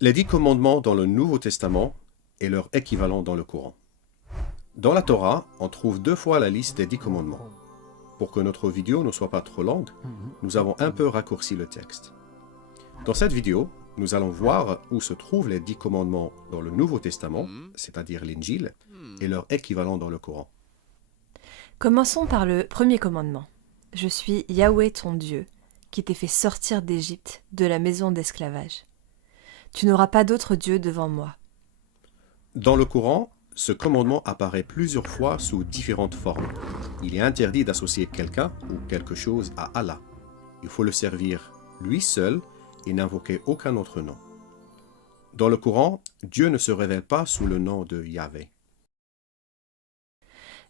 Les 10 commandements dans le Nouveau Testament et leur équivalent dans le Coran. Dans la Torah, on trouve 2 fois la liste des 10 commandements. Pour que notre vidéo ne soit pas trop longue, nous avons un peu raccourci le texte. Dans cette vidéo, nous allons voir où se trouvent les 10 commandements dans le Nouveau Testament, c'est-à-dire l'Injil, et leur équivalent dans le Coran. Commençons par le premier commandement. Je suis Yahweh ton Dieu, qui t'ai fait sortir d'Égypte, de la maison d'esclavage. Tu n'auras pas d'autre Dieu devant moi. Dans le Coran, ce commandement apparaît plusieurs fois sous différentes formes. Il est interdit d'associer quelqu'un ou quelque chose à Allah. Il faut le servir lui seul et n'invoquer aucun autre nom. Dans le Coran, Dieu ne se révèle pas sous le nom de Yahvé.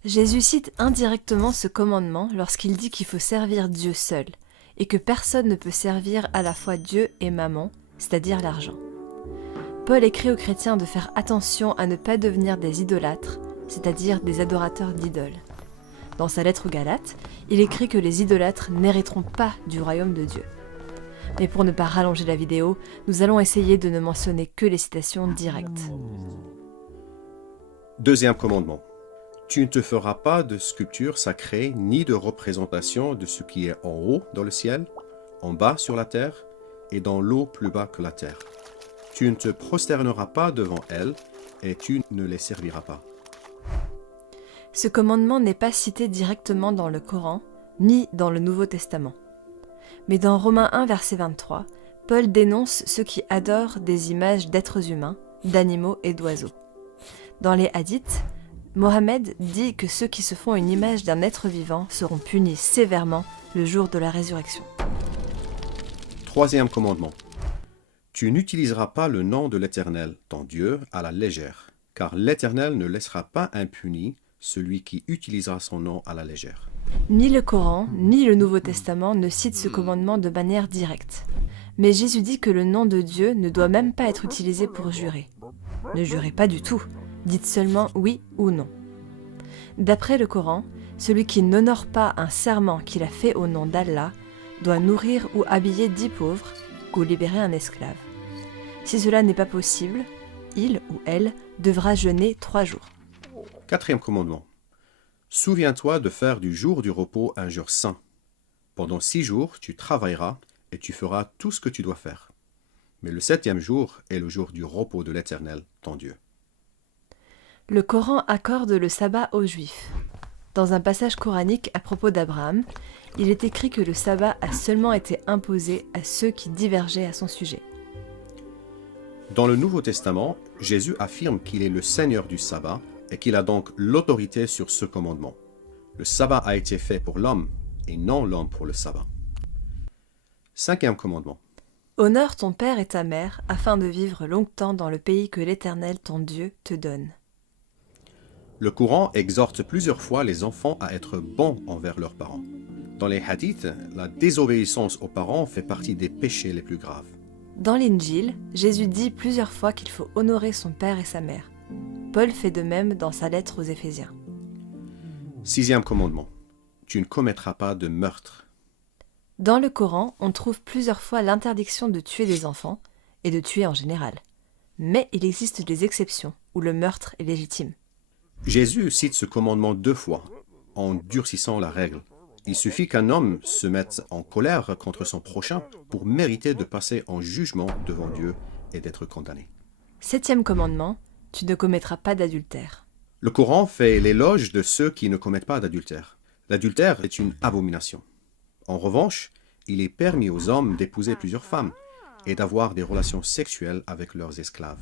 Jésus cite indirectement ce commandement lorsqu'il dit qu'il faut servir Dieu seul, et que personne ne peut servir à la fois Dieu et Mammon, c'est-à-dire l'argent. Paul écrit aux chrétiens de faire attention à ne pas devenir des idolâtres, c'est-à-dire des adorateurs d'idoles. Dans sa lettre aux Galates, il écrit que les idolâtres n'hériteront pas du royaume de Dieu. Mais pour ne pas rallonger la vidéo, nous allons essayer de ne mentionner que les citations directes. Deuxième commandement. Tu ne te feras pas de sculpture sacrée ni de représentation de ce qui est en haut dans le ciel, en bas sur la terre et dans l'eau plus bas que la terre. Tu ne te prosterneras pas devant elles et tu ne les serviras pas. Ce commandement n'est pas cité directement dans le Coran, ni dans le Nouveau Testament. Mais dans Romains 1, verset 23, Paul dénonce ceux qui adorent des images d'êtres humains, d'animaux et d'oiseaux. Dans les hadiths, Mohammed dit que ceux qui se font une image d'un être vivant seront punis sévèrement le jour de la résurrection. Troisième commandement. Tu n'utiliseras pas le nom de l'Éternel, ton Dieu, à la légère, car l'Éternel ne laissera pas impuni celui qui utilisera son nom à la légère. Ni le Coran, ni le Nouveau Testament ne citent ce commandement de manière directe. Mais Jésus dit que le nom de Dieu ne doit même pas être utilisé pour jurer. Ne jurez pas du tout, dites seulement oui ou non. D'après le Coran, celui qui n'honore pas un serment qu'il a fait au nom d'Allah doit nourrir ou habiller 10 pauvres ou libérer un esclave. Si cela n'est pas possible, il ou elle devra jeûner 3 jours. Quatrième commandement. Souviens-toi de faire du jour du repos un jour saint. Pendant 6 jours, tu travailleras et tu feras tout ce que tu dois faire. Mais le 7e jour est le jour du repos de l'Éternel, ton Dieu. Le Coran accorde le sabbat aux Juifs. Dans un passage coranique à propos d'Abraham, il est écrit que le sabbat a seulement été imposé à ceux qui divergeaient à son sujet. Dans le Nouveau Testament, Jésus affirme qu'il est le Seigneur du sabbat et qu'il a donc l'autorité sur ce commandement. Le sabbat a été fait pour l'homme et non l'homme pour le sabbat. 5e commandement. Honore ton père et ta mère afin de vivre longtemps dans le pays que l'Éternel ton Dieu te donne. Le Coran exhorte plusieurs fois les enfants à être bons envers leurs parents. Dans les hadiths, la désobéissance aux parents fait partie des péchés les plus graves. Dans l'Injil, Jésus dit plusieurs fois qu'il faut honorer son père et sa mère. Paul fait de même dans sa lettre aux Éphésiens. 6e commandement. Tu ne commettras pas de meurtre. Dans le Coran, on trouve plusieurs fois l'interdiction de tuer des enfants, et de tuer en général. Mais il existe des exceptions où le meurtre est légitime. Jésus cite ce commandement 2 fois, en durcissant la règle. Il suffit qu'un homme se mette en colère contre son prochain pour mériter de passer en jugement devant Dieu et d'être condamné. 7e commandement, tu ne commettras pas d'adultère. Le Coran fait l'éloge de ceux qui ne commettent pas d'adultère. L'adultère est une abomination. En revanche, il est permis aux hommes d'épouser plusieurs femmes et d'avoir des relations sexuelles avec leurs esclaves.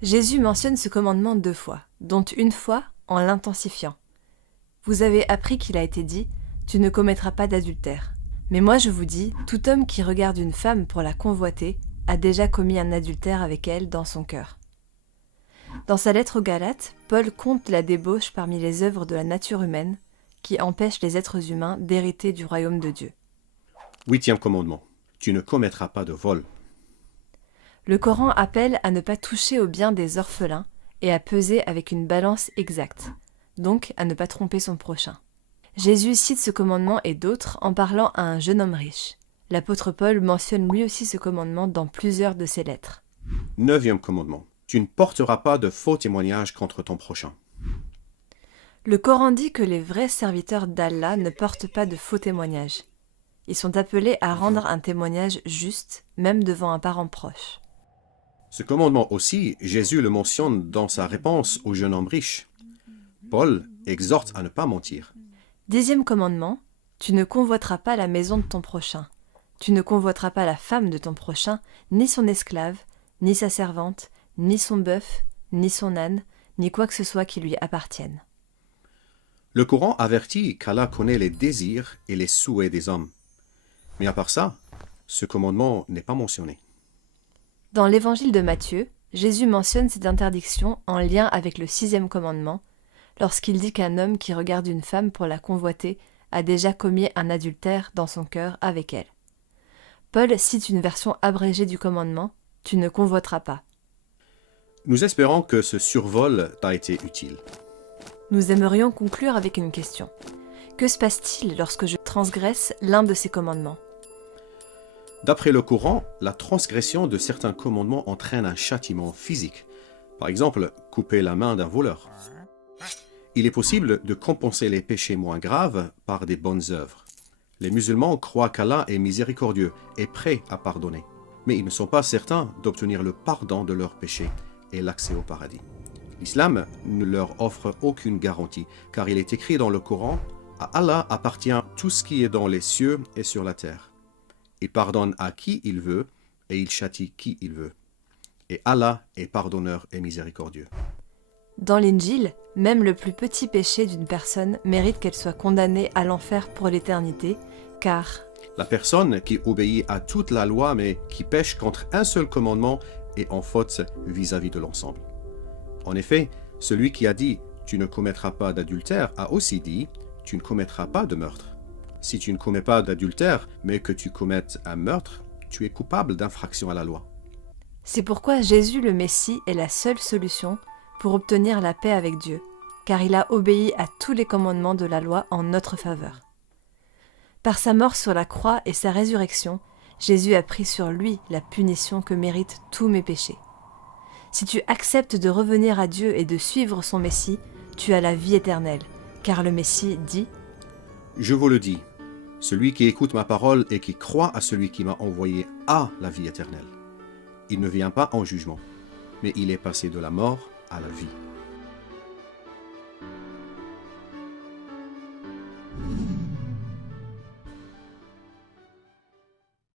Jésus mentionne ce commandement 2 fois, dont une fois en l'intensifiant. Vous avez appris qu'il a été dit « Tu ne commettras pas d'adultère ». Mais moi je vous dis, tout homme qui regarde une femme pour la convoiter a déjà commis un adultère avec elle dans son cœur. Dans sa lettre aux Galates, Paul compte la débauche parmi les œuvres de la nature humaine qui empêchent les êtres humains d'hériter du royaume de Dieu. 8e commandement. Tu ne commettras pas de vol. Le Coran appelle à ne pas toucher aux biens des orphelins et à peser avec une balance exacte, donc à ne pas tromper son prochain. Jésus cite ce commandement et d'autres en parlant à un jeune homme riche. L'apôtre Paul mentionne lui aussi ce commandement dans plusieurs de ses lettres. Neuvième commandement. Tu ne porteras pas de faux témoignages contre ton prochain. Le Coran dit que les vrais serviteurs d'Allah ne portent pas de faux témoignages. Ils sont appelés à rendre un témoignage juste, même devant un parent proche. Ce commandement aussi, Jésus le mentionne dans sa réponse au jeune homme riche. Paul exhorte à ne pas mentir. 10e commandement, tu ne convoiteras pas la maison de ton prochain. Tu ne convoiteras pas la femme de ton prochain, ni son esclave, ni sa servante, ni son bœuf, ni son âne, ni quoi que ce soit qui lui appartienne. Le Coran avertit qu'Allah connaît les désirs et les souhaits des hommes. Mais à part ça, ce commandement n'est pas mentionné. Dans l'évangile de Matthieu, Jésus mentionne cette interdiction en lien avec le 6e commandement, lorsqu'il dit qu'un homme qui regarde une femme pour la convoiter a déjà commis un adultère dans son cœur avec elle. Paul cite une version abrégée du commandement, « Tu ne convoiteras pas ». Nous espérons que ce survol t'a été utile. Nous aimerions conclure avec une question. Que se passe-t-il lorsque je transgresse l'un de ces commandements ? D'après le Coran, la transgression de certains commandements entraîne un châtiment physique. Par exemple, couper la main d'un voleur. Il est possible de compenser les péchés moins graves par des bonnes œuvres. Les musulmans croient qu'Allah est miséricordieux et prêt à pardonner, mais ils ne sont pas certains d'obtenir le pardon de leurs péchés et l'accès au paradis. L'islam ne leur offre aucune garantie, car il est écrit dans le Coran « À Allah appartient tout ce qui est dans les cieux et sur la terre. Il pardonne à qui il veut et il châtie qui il veut. Et Allah est pardonneur et miséricordieux. » Dans l'Injil, même le plus petit péché d'une personne mérite qu'elle soit condamnée à l'enfer pour l'éternité, car la personne qui obéit à toute la loi mais qui pêche contre un seul commandement est en faute vis-à-vis de l'ensemble. En effet, celui qui a dit « Tu ne commettras pas d'adultère » a aussi dit « Tu ne commettras pas de meurtre ». Si tu ne commets pas d'adultère, mais que tu commettes un meurtre, tu es coupable d'infraction à la loi. C'est pourquoi Jésus le Messie est la seule solution pour obtenir la paix avec Dieu, car il a obéi à tous les commandements de la loi en notre faveur. Par sa mort sur la croix et sa résurrection, Jésus a pris sur lui la punition que méritent tous mes péchés. Si tu acceptes de revenir à Dieu et de suivre son Messie, tu as la vie éternelle, car le Messie dit « Je vous le dis, celui qui écoute ma parole et qui croit à celui qui m'a envoyé a la vie éternelle. Il ne vient pas en jugement, mais il est passé de la mort à la vie. »